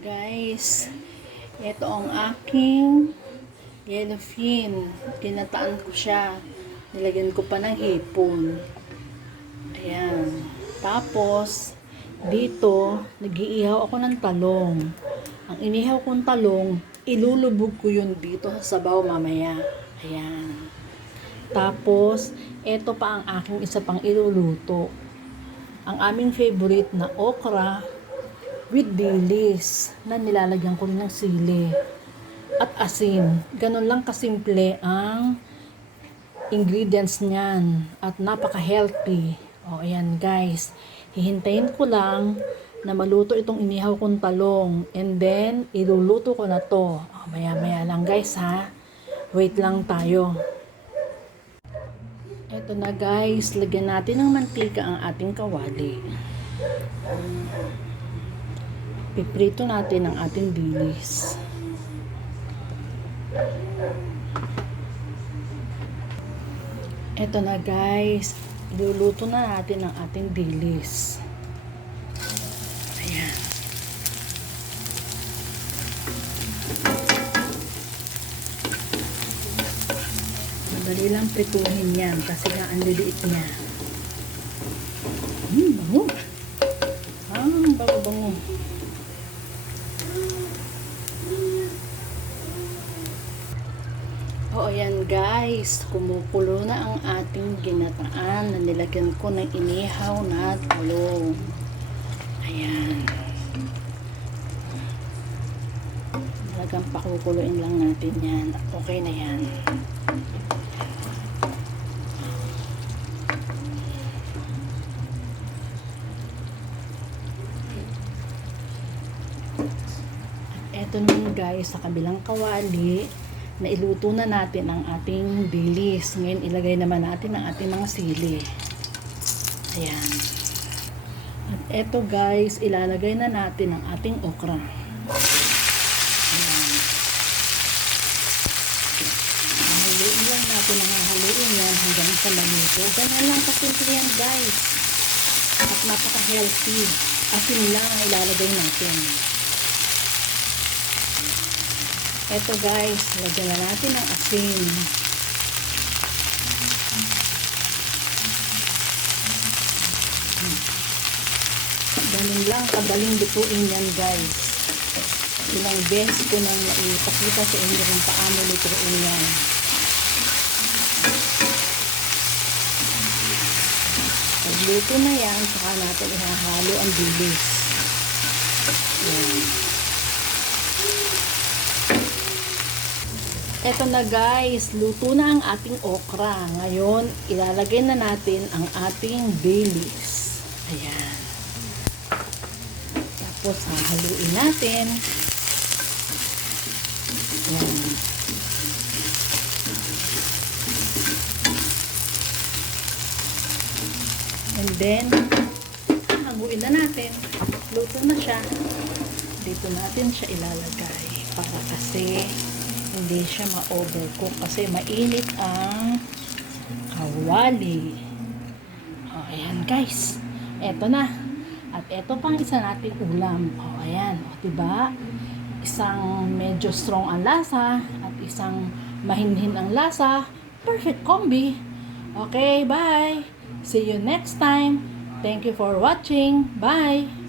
Guys, ito ang aking yellowfin. Tinataan ko siya. Nilagyan ko pa ng hipon. Ayan. Tapos, dito, nag-iihaw ako ng talong. Ang inihaw kong talong, ilulubog ko yun dito sa sabaw mamaya. Ayan. Tapos, ito pa ang aking isa pang iluluto. Ang aming favorite na okra with dilis na nilalagyan ko rin ng sili at asin. Ganun lang kasimple ang ingredients niyan at napaka-healthy. O ayan guys, hihintayin ko lang na maluto itong inihaw kong talong and then iluluto ko na to. O, maya lang guys ha. Wait lang tayo. Eto na guys, lagyan natin ng mantika ang ating kawali. Piprito natin ang ating dilis. Eto na guys, iluluto na natin ang ating dilis. Ayan. Madali lang prituhin yan kasi nga ang liliit niya. Bango. Bango. O ayan guys, kumukulo na ang ating ginataan na nilagyan ko ng inihaw na talong. Ayan. Talagang pakukuluin lang natin yan. Okay na yan. Eto naman guys, sa kabilang kawali, na iluto na natin ang ating dilis. Ngayon, ilagay naman natin ang ating mga sili. Ayan. At eto guys, ilalagay na natin ang ating okra. Ayan. Haluin lang natin ang haluin yan hanggang sa maluto. Ganyan lang kasimple yan guys. At napaka-healthy. Asin lang ang ilalagay natin. Eto guys, lagyan na natin ang asin. Ganun lang, kadaling lutuin yan guys. Ilang beses ko nang ipakita sa inyo kung paano lutuin yan. Pagluto na yan, saka natin ihahalo ang dilis. Yan. Eto na guys, luto na ang ating okra. Ngayon, ilalagay na natin ang ating dilis. Ayan. Tapos, haluin natin. Ayan. And then, haluin na natin. Luto na siya. Dito natin siya ilalagay. Para kasi hindi siya ma-overcook kasi mainit ang kawali. O, ayan guys. Eto na. At eto pang isa nating ulam. O, ayan. O, diba? Isang medyo strong ang lasa at isang mahinhin ang lasa. Perfect combi. Okay, bye. See you next time. Thank you for watching. Bye.